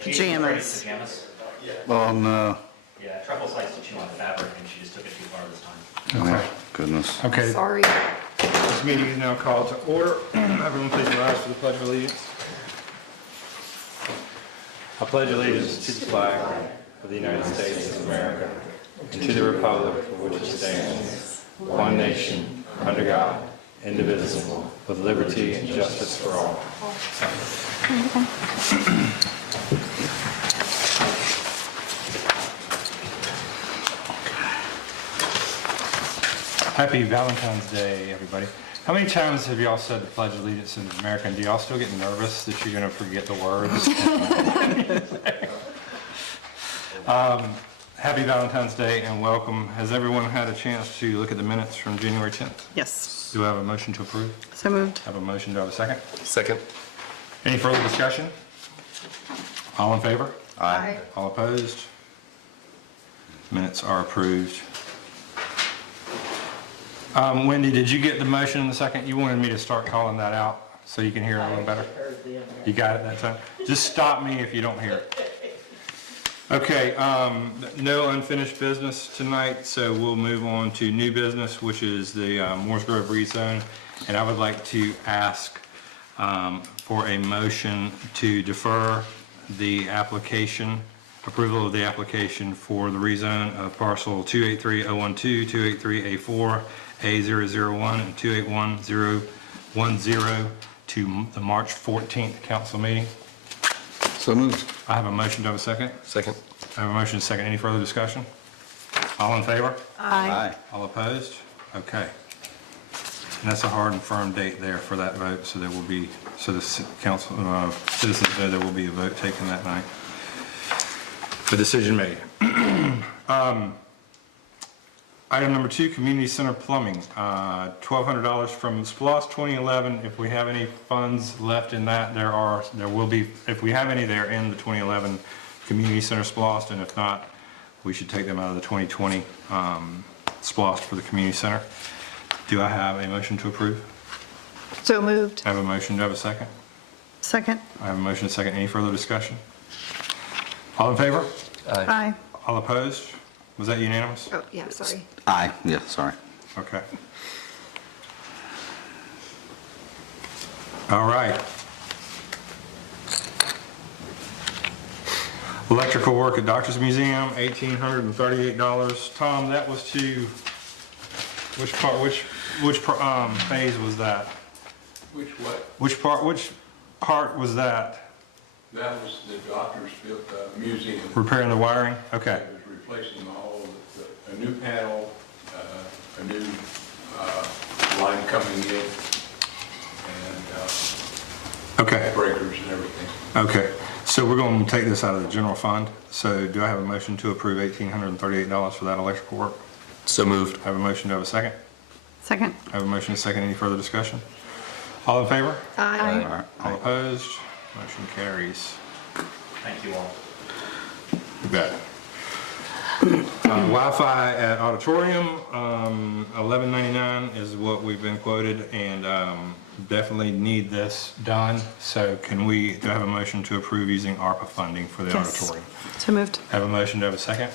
Pajamas. Pajamas. On, Yeah, truffle slice to chew on fabric, and she just took it too far this time. oh, goodness. Okay, Sorry. this meeting is now called to order. Everyone please rise for the Pledge of Allegiance. I pledge allegiance to the flag of the United States of America and to the republic for which it stands, one nation, under God, indivisible, with liberty and justice for all. Happy Valentine's Day, everybody. How many times have y'all said the Pledge of Allegiance in America, and do y'all still get nervous that you're going to forget the words? Happy Valentine's Day and welcome. Has everyone had a chance to look at the minutes from January 10th? Yes. Do I have a motion to approve? So moved. Have a motion, do I have a second? Second. Any further discussion? All in favor? Aye. All opposed? Minutes are approved. Wendy, did you get the motion in the second? You wanted me to start calling that out so you can hear it a little better? You got it that time? Just stop me if you don't hear it. Okay, no unfinished business tonight, so we'll move on to new business, which is the Moores Grove rezone. And I would like to ask for a motion to defer the application, approval of the application for the rezone of parcel 283012, 283A4, A001, and 281010 to the March 14th council meeting. So moved. I have a motion, do I have a second? Second. I have a motion, and a second. Any further discussion? All in favor? Aye. All opposed? Okay. And that's a hard and firm date there for that vote, so there will be, so the council, citizens know there will be a vote taken that night. The decision made. Item number 2, community center plumbing, $1,200 from SPLOST 2011. If we have any funds left in that, there will be, if we have any, they're in the 2011 community center SPLOST, and if not, we should take them out of the 2020 SPLOST for the community center. Do I have a motion to approve? So moved. I have a motion, do I have a second? Second. I have a motion, and a second. Any further discussion? All in favor? Aye. All opposed? Was that unanimous? Oh, yeah, sorry. Aye, yeah, sorry. Okay. All right. Electrical work at Doctor's Museum, $1,838. Tom, that was to, which phase was that? Which what? Which part was that? That was the doctor's museum. Repairing the wiring? Okay. It was replacing all a new panel, a new line coming in, and Okay. breakers and everything. Okay. So we're going to take this out of the general fund. So do I have a motion to approve $1,838 for that electrical work? So moved. I have a motion. Do I have a second? Second. I have a motion and a second. Any further discussion? All in favor? Aye. All opposed? Motion carries. Thank you all. You bet. Wi-Fi at auditorium, $11.99 is what we've been quoted, and definitely need this done. So do I have a motion to approve using ARPA funding for the Yes. auditorium? So moved. I have a motion. Do I have a second?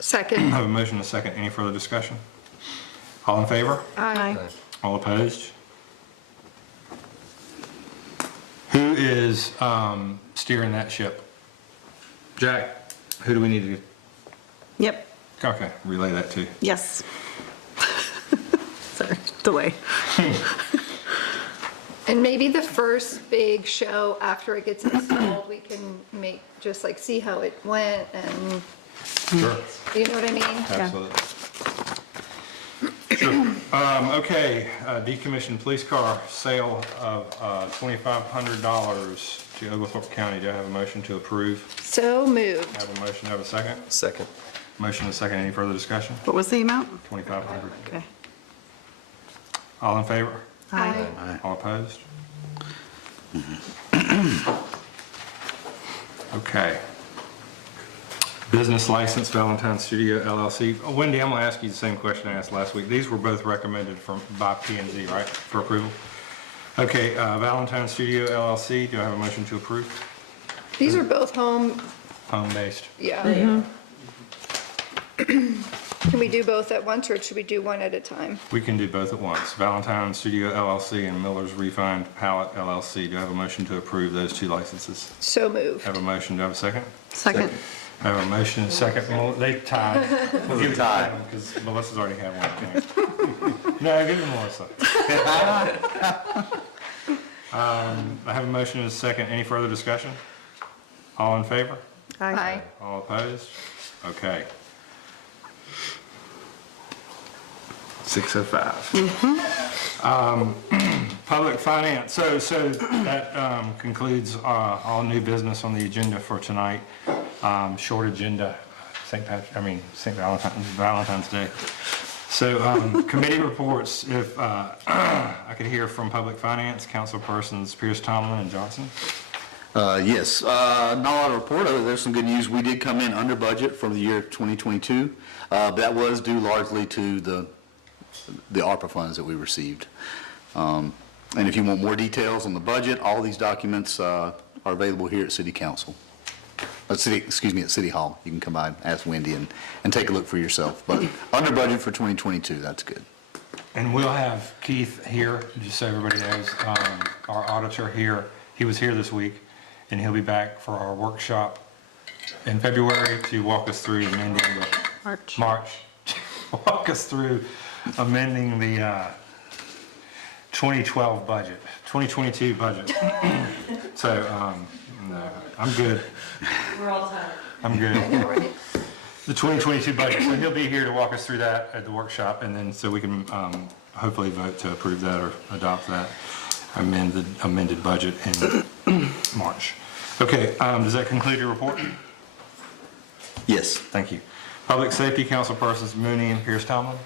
Second. I have a motion and a second. Any further discussion? All in favor? Aye. All opposed? Who is steering that ship? Jack, who do we need to, Yep. okay, relay that to? Yes. Sorry, delay. And maybe the first big show after it gets installed, we can just like see how it went and, Sure. you know what I mean? Absolutely. Sure. Okay, decommissioned police car, sale of $2,500 to Oglethorpe County. Do I have a motion to approve? So moved. I have a motion, do I have a second? Second. Motion and a second. Any further discussion? What was the amount? $2,500. Okay. All in favor? Aye. All opposed? Okay. Business license, Valentine Studio LLC. Oh, Wendy, I'm going to ask you the same question I asked last week. These were both recommended by P&Z, right, for approval? Okay, Valentine Studio LLC, do I have a motion to approve? These are both home, home-based. yeah. Can we do both at once, or should we do one at a time? We can do both at once. Valentine Studio LLC and Miller's Refined Palette LLC. Do I have a motion to approve those two licenses? So moved. Have a motion, do I have a second? Second. I have a motion, and a second. They tied. We'll give it to them because Melissa's already had one. I think. No, give it to Melissa. I have a motion and a second. Any further discussion? All in favor? Aye. All opposed? Okay. 6:05. Public finance, so that concludes all new business on the agenda for tonight. Short agenda, St. Valentine's Day. So committee reports, if I could hear from public finance, councilpersons Pierce, Tomlin, and Johnson. Yes, not a lot to report, other there's some good news. We did come in under budget for the year 2022. That was due largely to the ARPA funds that we received. And if you want more details on the budget, all these documents are available here at City Council. At City Hall. You can come by and ask Wendy and take a look for yourself. But under budget for 2022, that's good. And we'll have Keith here, just so everybody knows, our auditor here. He was here this week, and he'll be back for our workshop in February to walk us through amending the March. Walk us through amending the 2012 budget, 2022 budget. So, no, I'm good. We're all tired. I'm good. The 2022 budget, so he'll be here to walk us through that at the workshop, and then so we can hopefully vote to approve that or adopt that amended budget in March. Okay, does that conclude your report? Yes. Thank you. Public Safety Councilpersons Mooney and Pierce Tomlin.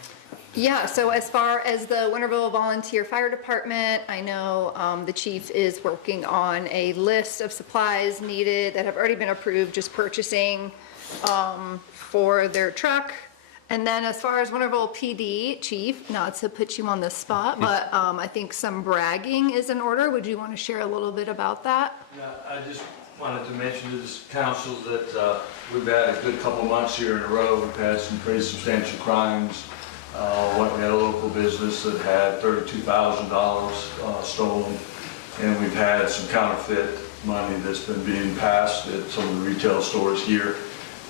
Yeah, so as far as the Winterville Volunteer Fire Department, I know the chief is working on a list of supplies needed that have already been approved, just purchasing for their truck. And then as far as Winterville PD, chief, not to put you on the spot, but I think some bragging is in order. Would you want to share a little bit about that? Yeah, I just wanted to mention to this council that we've had a good couple months here in a row. We've had some pretty substantial crimes. We had a local business that had $32,000 stolen, and we've had some counterfeit money that's been being passed at some of the retail stores here,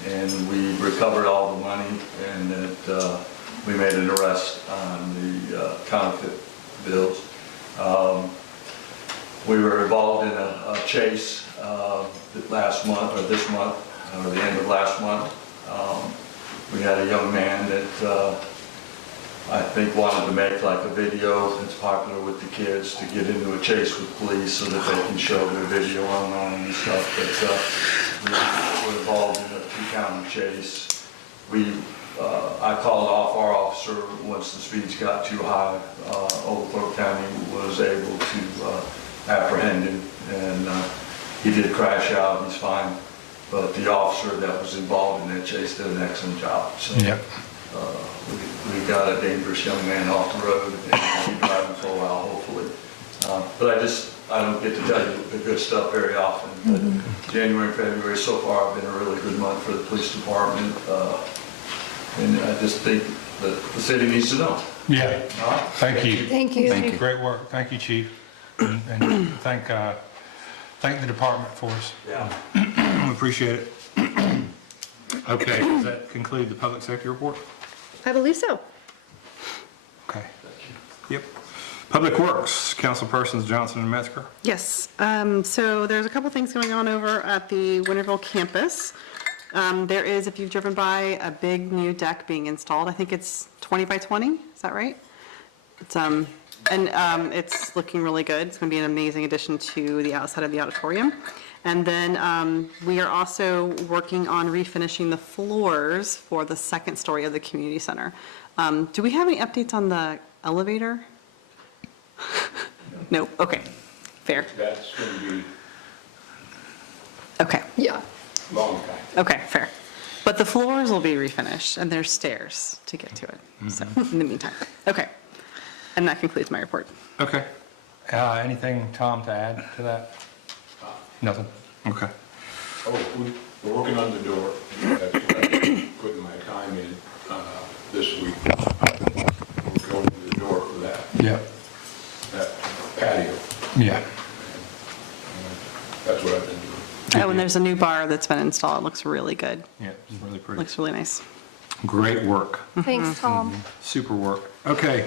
and we recovered all the money, and that we made an arrest on the counterfeit bills. We were involved in a chase last month, or this month, or the end of last month. We had a young man that I think wanted to make like a video that's popular with the kids to get into a chase with police so that they can show their video online and stuff. But we were involved in a two-county chase. I called off our officer once the speeds got too high. Old Clerk County was able to apprehend him, and he did crash out. He's fine. But the officer that was involved in that chase did an excellent job. So, Yep. we got a dangerous young man off the road, and he'll be driving for a while, hopefully. But I don't get to tell you the good stuff very often. But January and February so far have been a really good month for the police department. And I just think that the city needs to know. Yeah. All right? Thank you. Thank you. Thank you. Great work. Thank you, Chief. And thank the department for us. Yeah. We appreciate it. Okay, does that conclude the public safety report? I believe so. Okay. Yep. Public Works, Councilpersons Johnson and Metzger. Yes, so there's a couple things going on over at the Winterville campus. There is, if you've driven by, a big new deck being installed. I think it's 20 by 20, is that right? It's, it's looking really good. It's going to be an amazing addition to the outside of the auditorium. And then we are also working on refinishing the floors for the second story of the community center. Do we have any updates on the elevator? No, okay, fair. That's going to be Okay, Yeah. a long time. okay, fair. But the floors will be refinished and there's stairs to get to it, so in the meantime. Okay, and that concludes my report. Okay. Anything, Tom, to add to that? Nothing? Okay. We're working on the door. That's what I've been putting my time in this week. We're going to the door for Yeah, that patio. yeah. That's what I've been doing. Oh, and there's a new bar that's been installed. It looks really good. Yeah, it's really pretty. Looks really nice. Great work, Thanks, Tom. super work. Okay,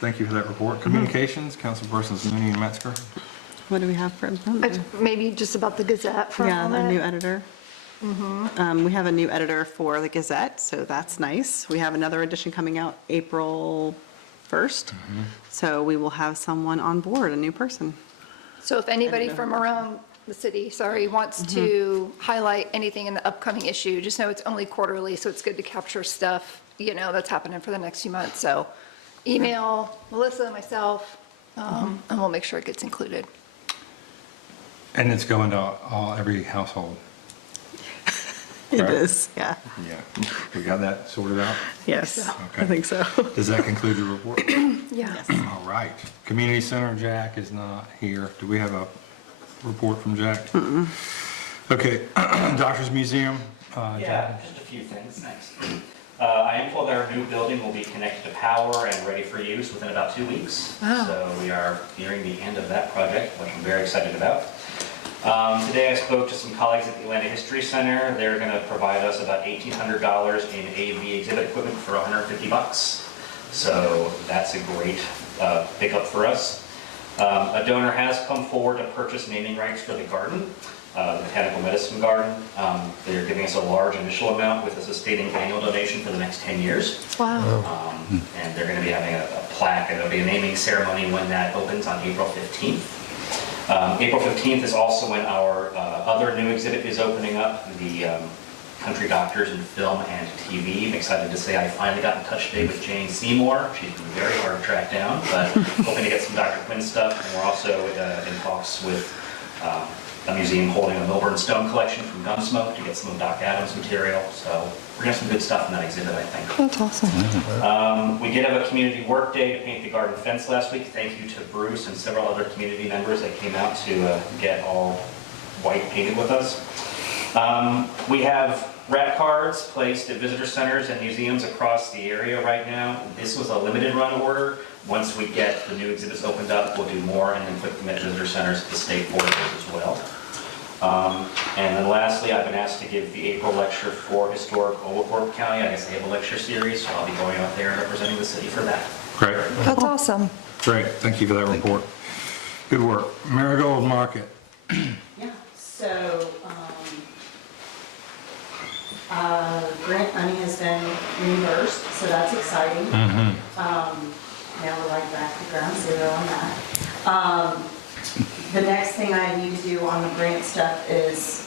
thank you for that report. Communications, Councilpersons Mooney and Metzger. What do we have for them? Maybe just about the Gazette for a Yeah, the new moment. editor. We have a new editor for the Gazette, so that's nice. We have another edition coming out April 1st. So we will have someone on board, a new person. So if anybody from around the city, wants to highlight anything in the upcoming issue, just know it's only quarterly, so it's good to capture stuff, that's happening for the next few months. So email Melissa, myself, and we'll make sure it gets included. And it's going to every household. It Right. is, yeah. Yeah. We got that sorted out? Yes, I Okay. think so. Does that conclude your report? Yeah. All right. Community Center, Jack is not here. Do we have a report from Jack? Okay, Doctors Museum. Yeah, Jack. just a few things, thanks. I am told our new building will be connected to power and ready for use within about 2 weeks. Wow. So we are nearing the end of that project, which I'm very excited about. Today I spoke to some colleagues at the Atlanta History Center. They're going to provide us about $1,800 in AV exhibit equipment for $150. So that's a great pickup for us. A donor has come forward to purchase naming rights for the garden, the Botanical Medicine Garden. They're giving us a large initial amount with a sustaining annual donation for the next 10 years. Wow. And they're going to be having a plaque, and there'll be a naming ceremony when that opens on April 15th. April 15th is also when our other new exhibit is opening up, the Country Doctors in Film and TV. I'm excited to say I finally got in touch today with Jane Seymour. She's been very hard to track down, but hoping to get some Dr. Quinn stuff. And we're also in talks with a museum holding a Milburn Stone collection from Gunsmoke to get some of Doc Adams material. So we're going to have some good stuff in that exhibit, I think. That's awesome. We did have a community work day to paint the garden fence last week. Thank you to Bruce and several other community members that came out to get all white painted with us. We have rat cards placed at visitor centers and museums across the area right now. This was a limited run order. Once we get the new exhibits opened up, we'll do more and then put them at visitor centers at the state borders as well. And then lastly, I've been asked to give the April lecture for Historic Oglethorpe County. I guess they have a lecture series, so I'll be going out there and representing the city for that. Great, That's awesome. great. Thank you for that report. Good work. Marigold Market. Yeah, so, grant money has been reimbursed, so that's exciting. Now we're like back to ground zero on that. The next thing I need to do on the grant stuff is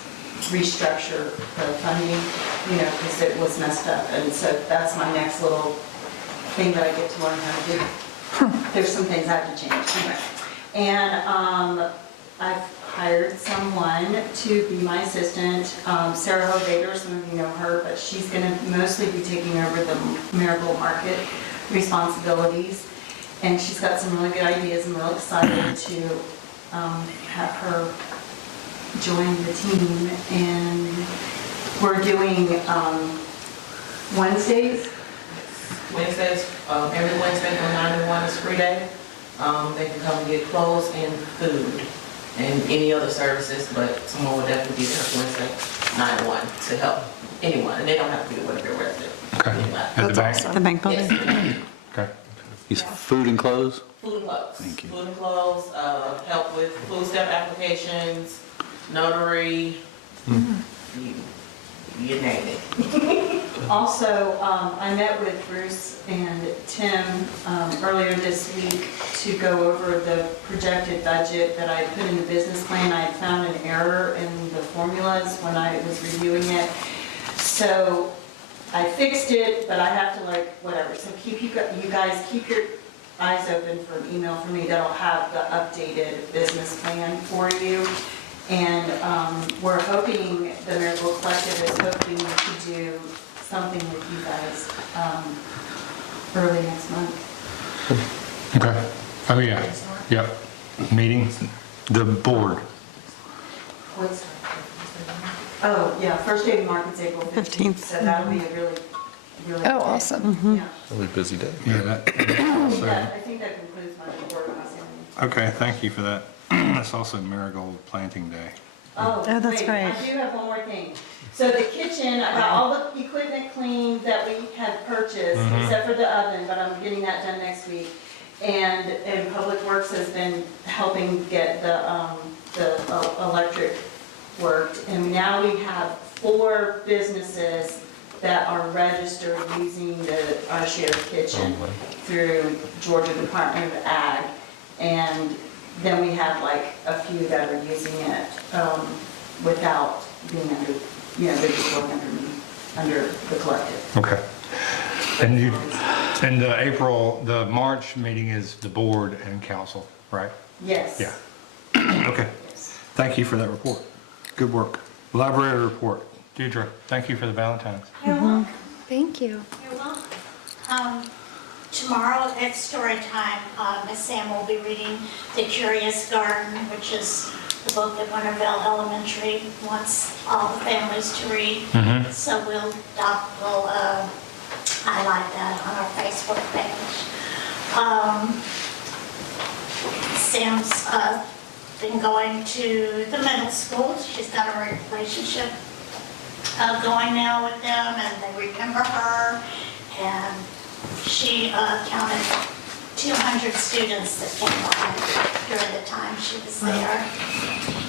restructure the funding, because it was messed up. And so that's my next little thing that I get to learn how to do. There's some things I have to change anyway. And I've hired someone to be my assistant, Sarah Hovader, some of you know her, but she's going to mostly be taking over the Marigold Market responsibilities. And she's got some really good ideas. I'm real excited to have her join the team. And we're doing Wednesdays. Wednesdays, every Wednesday from 9 to 1 is free day. They can come and get clothes and food and any other services, but someone will definitely be there Wednesday, 9 to 1 to help anyone. And they don't have to be one of your residents. Okay. Anyway. At the bank? The bank building. Yes, Okay. Is food and clothes? food and clothes. Thank you. Food and clothes, help with food stamp applications, notary, you name it. Also, I met with Bruce and Tim earlier this week to go over the projected budget that I put in the business plan. I had found an error in the formulas when I was reviewing it. So I fixed it, but I have to whatever. So you guys keep your eyes open for an email from me that'll have the updated business plan for you. And we're hoping, the Marigold Collective is hoping to do something with you guys early next month. Okay. Oh, yeah. Yep. Meeting, the board. Oh, yeah, first day of the market's April 15th, 15th. so that'll be a really, really. Oh, good day. awesome. Yeah. Really busy day. Yeah, that, I think that concludes my report. okay, thank you for that. That's also Marigold Planting Day. Oh, Oh, that's wait, right. I do have one more thing. So the kitchen, I got all the equipment cleaned that we had purchased, except for the oven, but I'm getting that done next week. And Public Works has been helping get the electric worked. And now we have 4 businesses that are registered using our shared kitchen through Georgia Department of Ag. And then we have like a few that are using it without being under, they're just going under the collective. Okay. And April, the March meeting is the board and council, right? Yes. Yeah. Okay. Thank you for that report. Good work. Library report. Deidre, thank you for the Valentine's. You're welcome. Thank you. You're welcome. Tomorrow at story time, Miss Sam will be reading The Curious Garden, which is the book that Winterville Elementary wants all the families to read. So we'll highlight that on our Facebook page. Sam's been going to the middle school. She's got a relationship going now with them, and they remember her. And she counted 200 students that came by during the time she was there.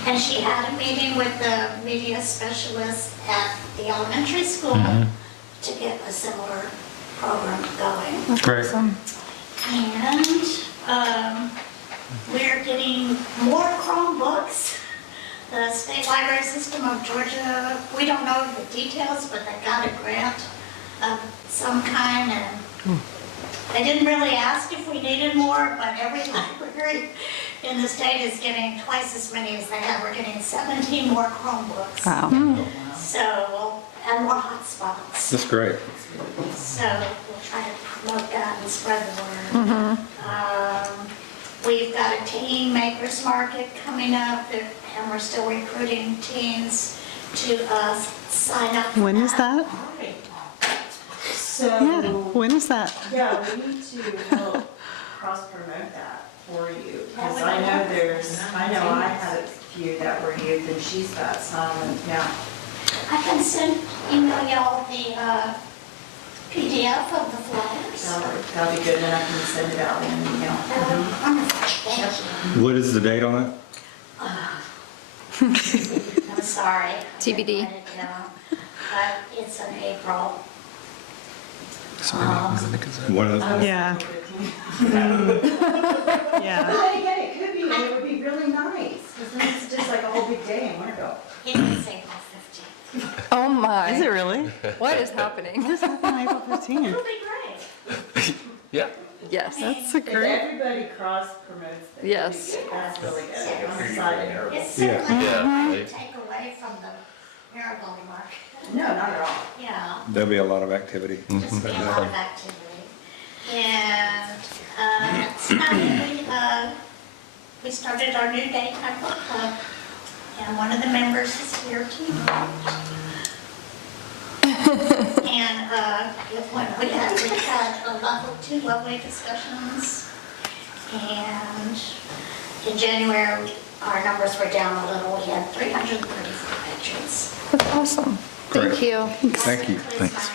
And she had a meeting with the media specialist at the elementary school to get a similar program going. Great. And we're getting more Chromebooks. The State Library System of Georgia, we don't know the details, but they got a grant of some kind, and they didn't really ask if we needed more, but every library in the state is getting twice as many as they have. We're getting 17 more Chromebooks. Wow. So, and more hotspots. That's great. So we'll try to promote that and spread the word. We've got a teen makers market coming up, and we're still recruiting teens to sign up for When is that? So, Yeah, when is that? yeah, we need to help cross-promote that for you. Because would I be know wonderful. I had a few that were youth, and she's got some, and yeah. I can email y'all the PDF of the flyers. That'll be good, and then I can send it out in an email. Wonderful, thank you. What is the date on that? I'm sorry. TBD. I didn't write it down, but it's in April. One of those. Yeah. Yeah. But then again, it could be, it would be really nice, because then it's just like a whole big day in Winterville. It is April 15th. Oh my. Is it really? What is happening? What is happening on April 15th? It'll be great. Yeah. Yes. That's a If great, everybody cross-promotes that. Yes. That's really good. I'm excited. It's certainly Yeah. not to take away from the Marigold market. No, not at all. Yeah. There'll be a lot of activity. Just be a lot of activity. And tonight we started our new daytime book club, and one of the members is here tonight. And we've had 2 lovely discussions, and in January our numbers were down a little. We had 334 patrons. That's awesome. Thank you. Thank you. Thanks.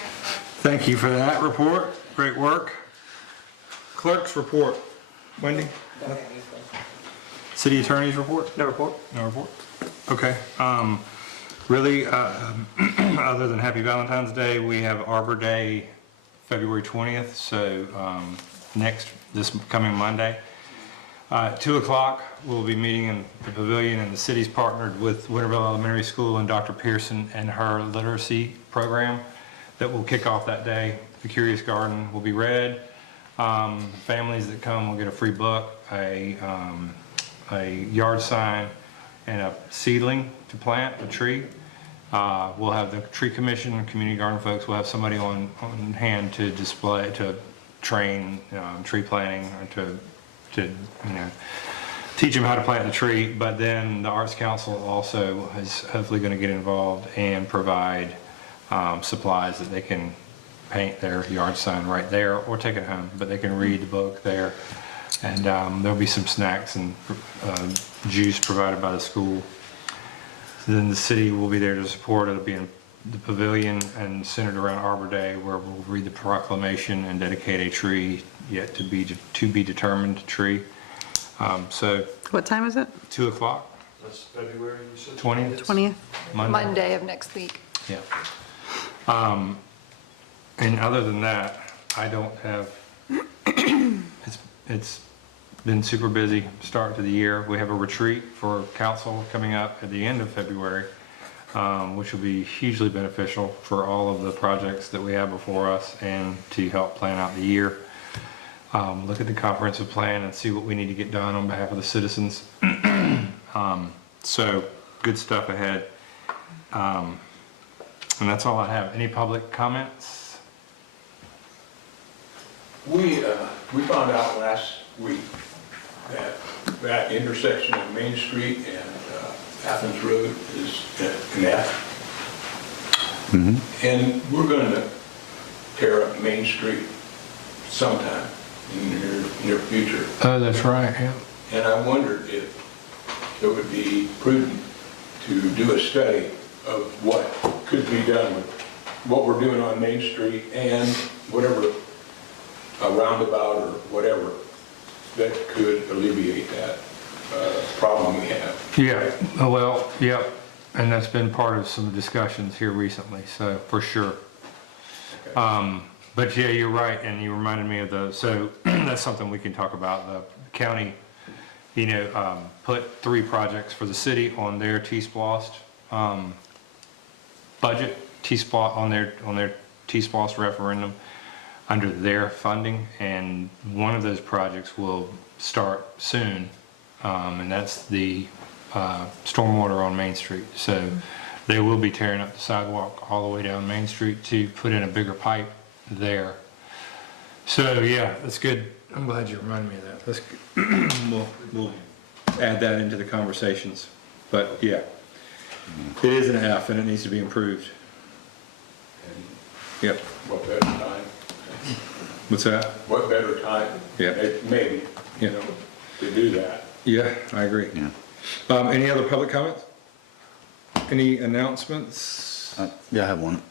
Thank you for that report. Great work. Clerk's report. Wendy? City Attorney's report? No report. No report? Okay. Really, other than Happy Valentine's Day, we have Arbor Day, February 20th, so this coming Monday. 2 o'clock, we'll be meeting in the pavilion, and the city's partnered with Winterville Elementary School and Dr. Pearson and her literacy program that will kick off that day. The Curious Garden will be read. Families that come will get a free book, a yard sign, and a seedling to plant a tree. We'll have the tree commission, community garden folks, we'll have somebody on hand to display, to train tree planting, or to teach them how to plant the tree, but then the Arts Council also is hopefully going to get involved and provide supplies that they can paint their yard sign right there or take it home, but they can read the book there. And there'll be some snacks and juice provided by the school. Then the city will be there to support. It'll be in the pavilion and centered around Arbor Day, where we'll read the proclamation and dedicate a tree yet to be determined tree. So What time is it? 2 o'clock, That's February, you said? 20th, 20th? Monday of next week. Yeah. And other than that, I don't have, it's been super busy start to the year. We have a retreat for council coming up at the end of February, which will be hugely beneficial for all of the projects that we have before us and to help plan out the year. Look at the comprehensive plan and see what we need to get done on behalf of the citizens. So good stuff ahead. And that's all I have. Any public comments? We found out last week that that intersection of Main Street and Athens Road is an F. And we're going to tear up Main Street sometime in the near future. Oh, that's right, yeah. And I wondered if it would be prudent to do a study of what could be done with what we're doing on Main Street and whatever, a roundabout or whatever, that could alleviate that problem we have. Yeah, well, yeah, and that's been part of some discussions here recently, so for sure. But yeah, you're right, and you reminded me of so that's something we can talk about. The county, put 3 projects for the city on their T-Splost budget, T-Splost on their T-Splost referendum under their funding, and one of those projects will start soon, and that's the stormwater on Main Street. So they will be tearing up the sidewalk all the way down Main Street to put in a bigger pipe there. So yeah, that's good. I'm glad you reminded me of that. That's good. We'll add that into the conversations. But yeah, it is an F and it needs to be improved. Yep. What better time? What's that? What better time? Yeah. Maybe, Yeah. to do that. Yeah, I agree. Yeah. Any other public comments? Any announcements? Yeah, I have one.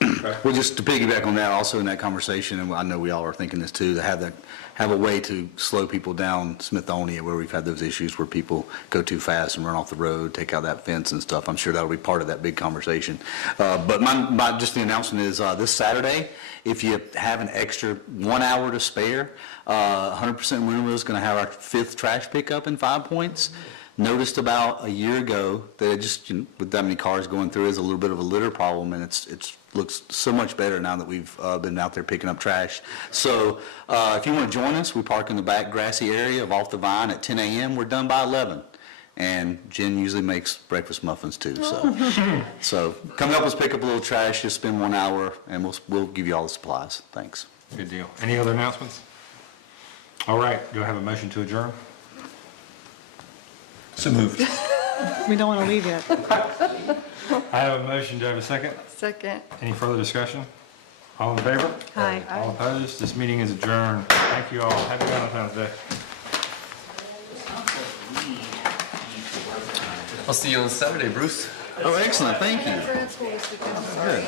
Well, just to piggyback on that, also in that conversation, and I know we all are thinking this too, to have a way to slow people down Smithonia, where we've had those issues where people go too fast and run off the road, take out that fence and stuff. I'm sure that'll be part of that big conversation. But just the announcement is this Saturday, if you have an extra 1 hour to spare, 100% Winterville is going to have our 5th trash pickup in 5 Points. Noticed about a year ago that it just, with that many cars going through, is a little bit of a litter problem, and it looks so much better now that we've been out there picking up trash. So if you want to join us, we park in the back grassy area of Off the Vine at 10 a.m. We're done by 11. And Jen usually makes breakfast muffins too. So come help us pick up a little trash, just spend 1 hour, and we'll give you all the supplies. Thanks. Good deal. Any other announcements? All right, do I have a motion to adjourn? So moved. We don't want to leave yet. I have a motion. Do I have a second? Second. Any further discussion? All in favor? Hi. All opposed? This meeting is adjourned. Thank you all. Happy Valentine's Day. I'll see you on Saturday, Bruce. Oh, excellent. Thank you. Friends will this weekend. Good.